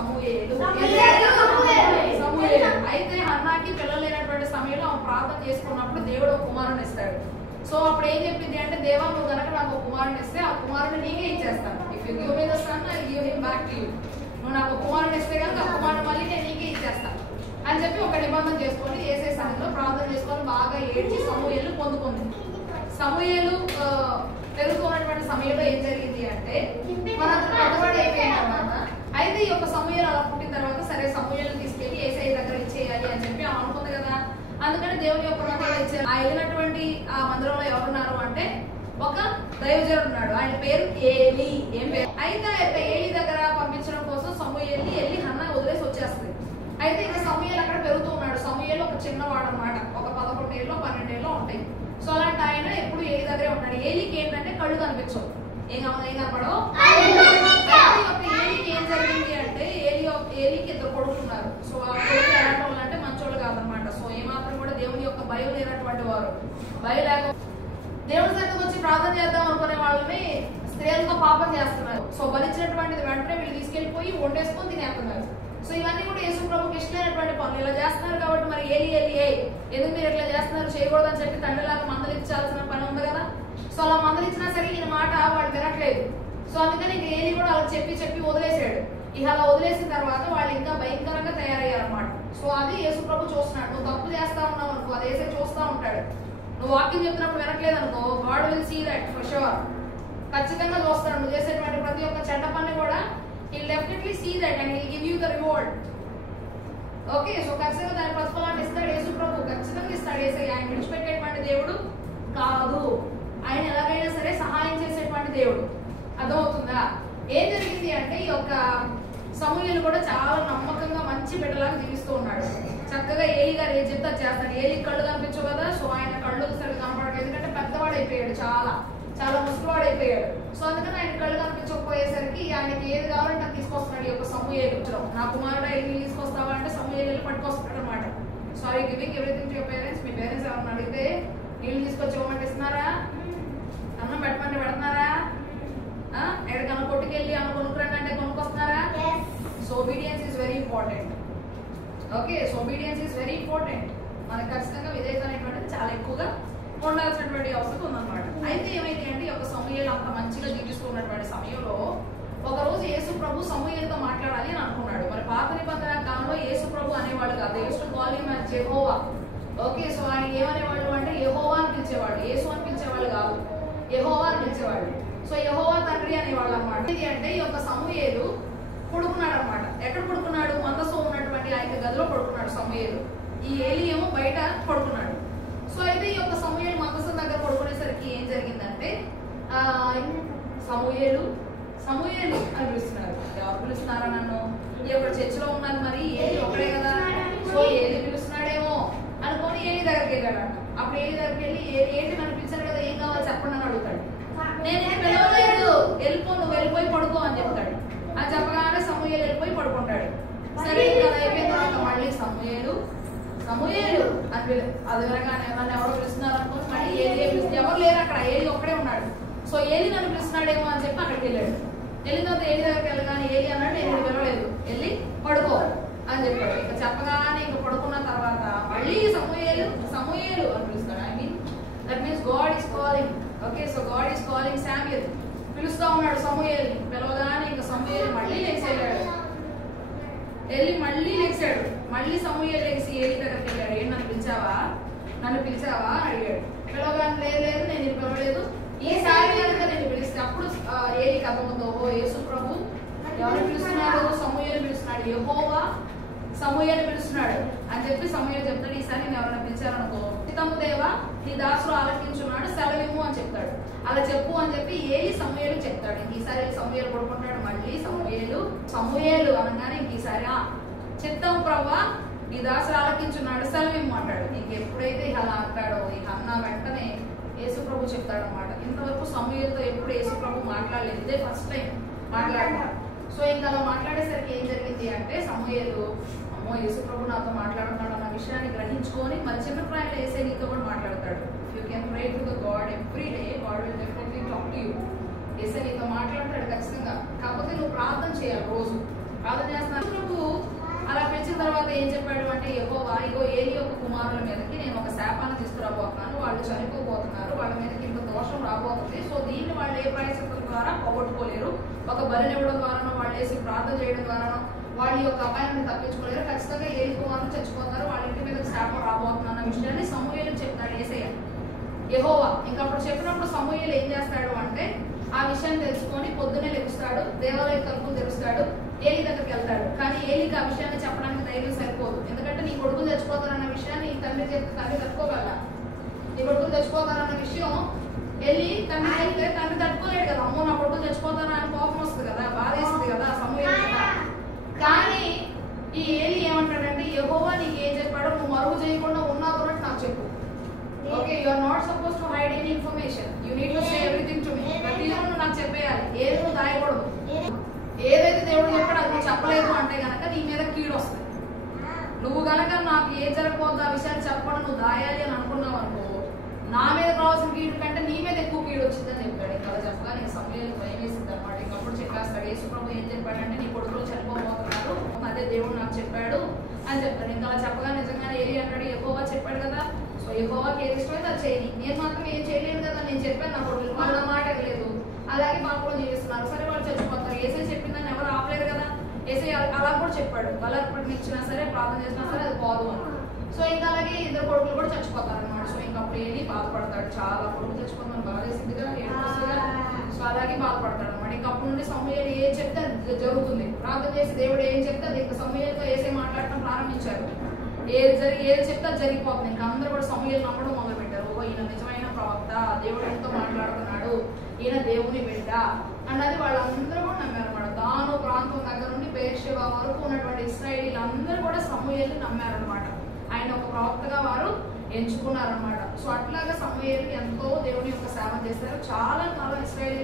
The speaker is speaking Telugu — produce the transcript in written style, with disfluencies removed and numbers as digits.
సమూయేలు. అయితే హన్నాకి పిల్లలు లేనటువంటి సమయంలో ఆమె ప్రార్థన చేసుకున్నప్పుడు దేవుడు ఒక కుమారుని ఇస్తాడు. సో అప్పుడు ఏం చెప్పింది అంటే, దేవా నువ్వు కనుక నాకు ఒక కుమారుని ఇస్తే ఆ కుమారుని నీకే ఇచ్చేస్తాను. If you give me the son I give him back to you. నువ్వు నాకు కుమారుని ఇస్తే కనుక ఆ కుమారుని మళ్ళీ నేను నీకే ఇచ్చేస్తాను అని చెప్పి ఒక నిబంధన చేసుకొని యేసే సన్నిధిలో ప్రార్థన చేసుకొని బాగా ఏడ్చి సమూయేలు పొందుకుంది. సమూయేలు పెరుగుతున్నటువంటి సమయంలో ఏం జరిగింది అంటే, మన పెద్దవాడు అయిపోయిన తర్వాత అయితే ఈ యొక్క సమూయేలు అలా పుట్టిన తర్వాత సరే సమూయేలు తీసుకెళ్లి యేసయ్య దగ్గర ఇచ్చేయాలి అని చెప్పి అనుకుంది కదా. అందుకని దేవుని యొక్క మందిరంలో ఇచ్చారు. ఆ వెళ్ళినటువంటి ఆ మందిరంలో ఎవరున్నారు అంటే ఒక దైవజనుడు ఉన్నాడు. ఆయన పేరు ఏలీ. ఏం పేరు? అయితే ఏలీ దగ్గర పంపించడం కోసం సమూయేలుని వెళ్ళి హన్నా వదిలేసి వచ్చేస్తుంది. అయితే ఇంకా సమూయేలు అక్కడ పెరుగుతూ ఉన్నాడు. సమూయేలు ఒక చిన్నవాడు అనమాట, ఒక 11 ఏళ్ళు 12 ఏళ్ళు ఉంటాయి. సో అలాంటి ఆయన ఎప్పుడు ఏలీ దగ్గరే ఉన్నాడు. ఏలీకి ఏంటంటే కళ్ళు కనిపించవు, ఏం కనపడవు. ఏలీకి ఏం జరిగింది అంటే, ఏలీకి 2 కొడుకున్నారు. సో ఆ కొడుకు ఎలాంటి వాళ్ళు అంటే మంచోళ్ళు కాదనమాట. సో ఏమాత్రం కూడా దేవుని యొక్క భయం లేనటువంటి వారు, భయం లేక దేవుడి సన్నిధికి వచ్చి ప్రార్థన చేద్దాం అనుకునే వాళ్ళని స్త్రీలతో పాపం చేస్తున్నారు. సో బలిచ్చినటువంటిది వెంటనే వీళ్ళు తీసుకెళ్లిపోయి వండేసుకొని తినేస్తున్నారు. సో ఇవన్నీ కూడా యేసు ప్రభుకి ఇష్టమైనటువంటి పనులు. ఇలా చేస్తున్నారు కాబట్టి మరి ఏలి ఎందుకు మీరు ఇట్లా చేస్తున్నారు, చేయకూడదని చెప్పి తండ్రిలాగా మందలించాల్సిన పని ఉంది కదా. సో అలా మందలించినా సరే ఈయన మాట వాళ్ళు వినట్లేదు. సో అందుకని ఇంక ఏలి కూడా అలా చెప్పి వదిలేసాడు. ఇక అలా వదిలేసిన తర్వాత వాళ్ళు ఇంకా భయంకరంగా తయారయ్యారు అనమాట. సో అది యేసు ప్రభు చూస్తున్నాడు. నువ్వు తప్పు చేస్తా ఉన్నావు అనుకో, అది వేసే చూస్తూ ఉంటాడు. నువ్వు వాక్యం చెప్తున్నప్పుడు వినట్లేదు అనుకో, God will see that for sure. ఖచ్చితంగా చూస్తాడు. నువ్వు చేసేటువంటి ప్రతి ఒక్క చెడ్డ పని కూడా he'll definitely see that and he'll give you the reward. Okay, so ఖచ్చితంగా దాని ప్రతిఫలాన్ని ఇస్తాడు యేసు ప్రభు, ఖచ్చితంగా ఇస్తాడు. యేసయ్య ఆయన విడిచిపెట్టేటువంటి దేవుడు కాదు, ఆయన ఎలాగైనా సరే సహాయం చేసేటువంటి దేవుడు. అర్థమవుతుందా? ఏం జరిగింది అంటే, ఈ యొక్క సమూయేలు కూడా చాలా నమ్మకంగా మంచి బిడ్డలాగా జీవిస్తూ ఉన్నాడు. చక్కగా ఏలి గారు ఏం చెప్తా చేస్తాడు. ఏలి కళ్ళు కనిపించవు కదా, సో ఆయన కళ్ళు సరిగ్గా కనపడలేదు. ఎందుకంటే పెద్దవాడు అయిపోయాడు, చాలా ముసలివాడు అయిపోయాడు. సో అందుకని ఆయన కళ్ళు కనిపించకపోయేసరికి ఆయనకి ఏది కావాలంటే అది తీసుకొస్తున్నాడు. ఈ యొక్క సమూయేలు నా కుమారుడు వెళ్ళి తీసుకొస్తావా అంటే సమూయేలు వెళ్ళి పట్టుకొస్తాడు అనమాట. So I giving everything to your parents. Me parents ఎవరన్నా అడిగితే నీళ్ళు తీసుకొచ్చి ఇవ్వమంటే ఇస్తున్నారా? అన్నం పెట్టమంటే పెడుతున్నారా? ఎక్కడికన్నా కొట్టుకెళ్ళి అన్న కొనుక్కురండి అంటే కొనుక్కొస్తున్నారా? So obedience is very important. Okay, so obedience is very important. మనకు ఖచ్చితంగా విధేయత అనేటువంటిది చాలా ఎక్కువగా ఉండాల్సినటువంటి అవసరం ఉందన్నమాట. అయితే ఏమైంది అంటే, ఈ యొక్క సమూయేలు అంత మంచిగా జీవిస్తున్నటువంటి సమయంలో ఒకరోజు యేసు ప్రభు సమూయేలుతో మాట్లాడాలి అని అనుకున్నాడు. మరి పాత నిబంధన కాలంలో యేసు ప్రభు అనేవాడు కాదు, యేసు కాల్ హిమ్ యాజ్ యెహోవా. ఓకే, సో ఆయన ఏమనేవాడు అంటే యెహోవా అని పిలిచేవాడు, యేసు అని పిలిచేవాడు కాదు, యెహోవా అని పిలిచేవాడు. సో యెహోవా తండ్రి అనేవాళ్ళు అనమాట. ఇది అంటే ఈ యొక్క సమూయేలు పడుకున్నాడు అనమాట. ఎక్కడ పడుకున్నాడు? మందసం ఉన్నటువంటి ఆయన గదిలో పడుకున్నాడు సమూయేలు. ఈ ఏలి ఏమో బయట పడుకున్నాడు. సో అయితే ఈ యొక్క సమూయేలు మందసం దగ్గర పడుకునేసరికి ఏం జరిగిందంటే, సమూయేలు అని పిలుస్తున్నారు. ఎవరు పిలుస్తున్నారా నన్ను? ఈ యొక్క చర్చిలో ఉన్నది మరి ఏలి ఒకడే కదా. సో ఏలి పిలుస్తున్నాడేమో అనుకొని ఏలి దగ్గరికి వెళ్ళాడంట. అప్పుడు ఏలి దగ్గరికి వెళ్ళి ఏంటి నన్ను పిలిచారు కదా, ఏం కావాలి చెప్పండి అని అడుగుతాడు. నేనేం పిలవలేదు, నువ్వు వెళ్ళిపోయి పడుకో అని చెప్తాడు. అది చెప్పగానే సమూయేలు వెళ్ళిపోయి పడుకుంటాడు. సరే కదా అయిపోయిన తర్వాత మళ్ళీ సమూయేలు అని అది వినగానే నన్ను ఎవరో పిలుస్తున్నారు అనుకోని మళ్ళీ ఏలి పిలుస్తుంది. ఎవరు లేరు అక్కడ, ఏలి ఒక్కడే ఉన్నాడు. సో ఏలి నన్ను పిలుస్తున్నాడేమో అని చెప్పి అక్కడికి వెళ్ళాడు. వెళ్ళిన తర్వాత ఏలి దగ్గరికి వెళ్ళగానే ఏలి అన్నాడు, నేను పిలవలేదు, వెళ్ళి పడుకో అని చెప్పాడు. ఇక చెప్పగానే ఇంక పడుకున్న తర్వాత మళ్ళీ సమూయేలు అని పిలుస్తాడు. I mean that means God is calling. Okay, so God is calling Samuel. పిలుస్తా ఉన్నాడు సమూయేలుని. పిలవగానే ఇంక సమూయేలు మళ్ళీ లేచాడు. మళ్ళీ సమూయేలు లేచి ఏలి దగ్గరికి వెళ్ళాడు. ఏంటి నన్ను పిలిచావా అని అడిగాడు. పిలవగానే లేదు నేను పిలవలేదు, ఈసారి కనుక నేను పిలిస్తే అప్పుడు ఏలికి అర్థమవుతుంది, ఓహో యేసు ప్రభు ఎవరు పిలుస్తున్నాడు? సమూయేలు పిలుస్తున్నాడు, యెహోవా సమూయేలు పిలుస్తున్నాడు అని చెప్పి సమూయేలు చెప్తాడు. ఈసారి నేను ఎవరైనా పిలిచారనుకో, చిత్తము దేవా నీ దాసుడు ఆలకించున్నాడు, సెలవిమ్ము అని చెప్తాడు. అలా చెప్పు అని చెప్పి ఏలి సమూయేలు చెప్తాడు. ఈసారి సమూయేలు పడుకుంటాడు. మళ్ళీ సమూయేలు అనగానే ఈసారి చిత్తం ప్రభా నీ దాసుడు ఆలకించున్నాడు, సెలవిమ్ము అంటాడు. ఇంకెప్పుడైతే అలా అంటాడో ఇక అన్న వెంటనే యేసు ప్రభు చెప్తాడు అనమాట. ఇంతవరకు సమూయేలుతో ఎప్పుడు యేసు ప్రభు మాట్లాడలేదు, ఇదే ఫస్ట్ టైం మాట్లాడతాడు. సో ఇంకా అలా మాట్లాడేసరికి ఏం జరిగింది అంటే, సమూయేలు అమ్మో యేసు ప్రభు నాతో మాట్లాడుతున్నాడు అన్న విషయాన్ని గ్రహించుకొని మరి చిన్న ప్రాయంలో యేసే నీతో కూడా మాట్లాడతాడు. You can pray to the God every day, God will definitely talk to you. యేసే నీతో మాట్లాడతాడు ఖచ్చితంగా. కాకపోతే నువ్వు ప్రార్థన చేయాలి రోజు. ప్రార్థన చేస్తున్నారు. అలా పెంచిన తర్వాత ఏం చెప్పాడు అంటే, యెహోవా ఇగో ఏలీ యొక్క కుమారుల మీదకి నేను ఒక శాపాన్ని తీసుకురాబోతున్నాను, వాళ్ళు చనిపోబోతున్నారు, వాళ్ళ మీదకి ఇంత దోషం రాబోతుంది. సో దీన్ని వాళ్ళు ఏ ప్రాయశ్చిత్తం ద్వారా పోగొట్టుకోలేరు, ఒక బలిని ఇవ్వడం ద్వారానో వాళ్ళు వేసి ప్రార్థన చేయడం ద్వారానో వాళ్ళ యొక్క అపాయాన్ని తప్పించుకోలేరు. ఖచ్చితంగా ఏలీ కుమారులు చచ్చిపోతారు, వాళ్ళ ఇంటి మీద శాపం రాబోతున్నా అన్న విషయాన్ని సమూయేలుకు చెప్తాడు యేసయ్య. యెహోవా ఇంకా అప్పుడు చెప్పినప్పుడు సమూయేలు ఏం చేస్తాడు అంటే, ఆ విషయాన్ని తెలుసుకొని పొద్దున్నే లెగుస్తాడు, దేవాలయ తలుపులు తెరుస్తాడు, ఏలీ దగ్గరికి వెళ్తాడు. కానీ ఏలీకి ఆ విషయాన్ని చెప్పడానికి ధైర్యం సరిపోదు. ఎందుకంటే నీ కొడుకులు చచ్చిపోతారన్న విషయాన్ని తండ్రి చెప్తే తండ్రి తట్టుకోగల, నీ కొడుకులు చచ్చిపోతారన్న విషయం వెళ్ళి తండ్రి చెప్తే తండ్రి తట్టుకోలేడు కదా. అమ్మో నా కొడుకులు చచ్చిపోతారా అని కోపం వస్తుంది కదా, బాధ వేస్తుంది కదా సమూయేలు కదా. కానీ ఈ ఏలీ ఏమంటాడంటే, యెహోవా నీకు ఏం చెప్పాడో నువ్వు మరుగు చేయకుండా ఉన్నావు అన్నట్టు నాకు చెప్పు. Okay, you are not suppose to hide any information, you need to say everything to me. ప్రతిదీ నువ్వు నాకు చెప్పేయాలి, ఏది నువ్వు దాయకూడదు. ఏదైతే దేవుడు చెప్పాడో అది నువ్వు చెప్పలేదు అంటే గనక నీ మీద కీడు వస్తుంది. నువ్వు గనక నాకు ఏం జరగబోద్దు ఆ విషయాన్ని చెప్పకుండా నువ్వు దాయాలి అని అనుకున్నావు అనుకో, నా మీద రావాల్సిన కీడు కంటే నీ మీద ఎక్కువ కీడు వచ్చిందని చెప్పాడు. ఇంకా అలా చెప్పగా నీకు సమయం భయం వేసింది అనమాట. ఇంకప్పుడు చెప్పేస్తాడు, యేసు ప్రభు ఏం చెప్పాడంటే, నీ కొడుకులు చనిపోబోతున్నారు, అదే దేవుడు నాకు చెప్పాడు అని చెప్తాడు. ఇంకా అలా చెప్పగా నిజంగానే ఏలీ అంటాడు, యెహోవా చెప్పాడు కదా, సో యెహోవాకి ఏది ఇష్టమైతే అది చేయని, నేను మాత్రం ఏం చేయలేను కదా, నేను చెప్పాను నా కొడుకులు, వాళ్ళ మాట లేదు, అలాగే పాపం జీవిస్తున్నారు, సరే వాళ్ళు చచ్చిపోతారు, యేసయ్య చెప్పిందని ఎవరు ఆపలేరు కదా. యేసయ్య అలా కూడా చెప్పాడు, బలర్పణ ఇచ్చినా సరే ప్రార్థన చేసినా సరే అది పోదు అని. సో ఇంకా అలాగే ఇద్దరు కొడుకులు కూడా చచ్చిపోతారు అనమాట. సో ఇంకా అప్పుడు ఏలీ బాధపడతాడు, చాలా కొడుకు చచ్చిపోతాను బాధ వేసింది కదా, సో అలాగే బాధపడతాడు అనమాట. ఇంకా అప్పుడు నుండి సమూయేలు ఏం చెప్తే అది జరుగుతుంది, ప్రార్థన చేసి దేవుడు ఏం చెప్తే అది ఇంకా సమూయేలుతో యేసయ్య మాట్లాడటం ప్రారంభించారు. ఏది చెప్తే అది జరిగిపోతుంది. ఇంకా అందరూ కూడా సమూయేలు నమ్మడం మొదలు పెట్టారు, ఓహో ఈయన నిజమైన ప్రవక్త, దేవుడు ఎంతో మాట్లాడుతున్నాడు, ఈయన దేవుని బిడ్డ అన్నది వాళ్ళందరూ కూడా నమ్మారు అనమాట. దాను ప్రాంతం దగ్గర నుండి బెయేర్షెబా వరకు ఉన్నటువంటి ఇశ్రాయేలీలందరూ కూడా సమూయేలుని నమ్మారనమాట. ఆయన ఒక ప్రవక్తగా వారు ఎంచుకున్నారనమాట. సో అట్లాగా సమూయేలు ఎంతో దేవుని యొక్క సేవ చేశారు. చాలా కాలం ఇశ్రాయేల్